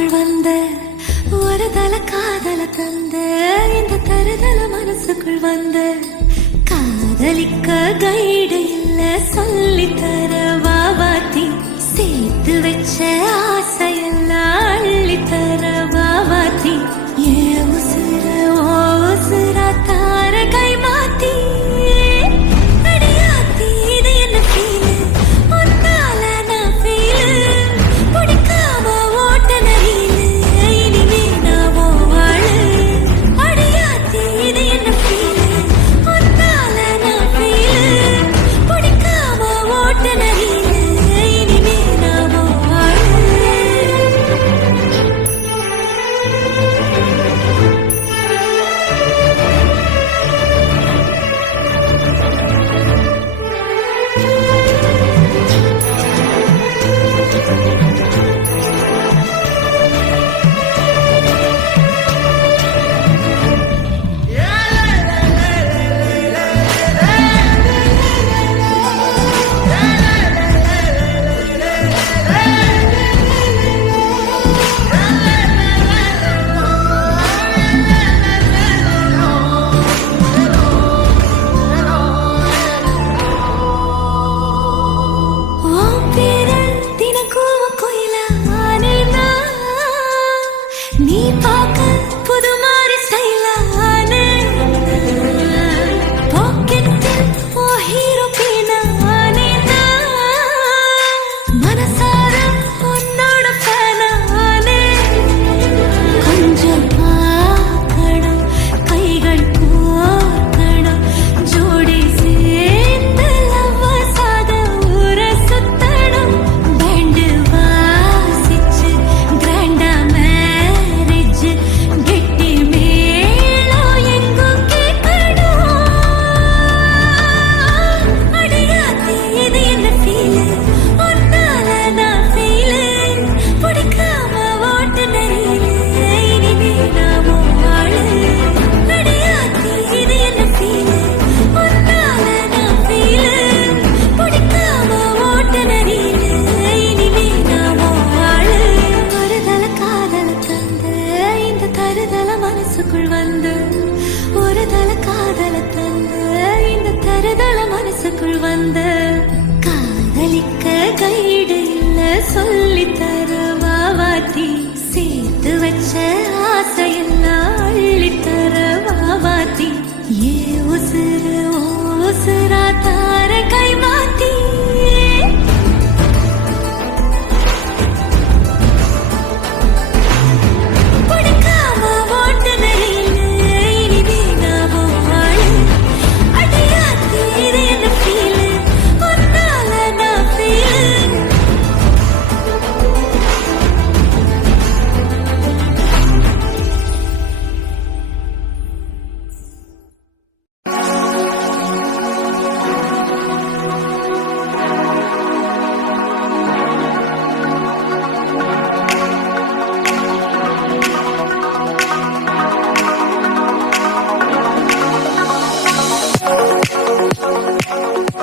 மனசுக்குள் வந்த ஒரு தல காதல தந்த இந்த தருதல மனசுக்குள் வந்த காதலிக்க கைடு இல்ல சொல்லி தர வாவாத்தி சேர்த்து வச்ச ஆசையெல்லாம் அள்ளி தர வாவாத்தி ஏ உசுர ஓ உசுரா தார கை மாத்தி மனசுக்குள் வந்து ஒரு தல காதல தந்த இந்த தருதல மனசுக்குள் வந்த காதலிக்க கைடு இல்ல சொல்லித்த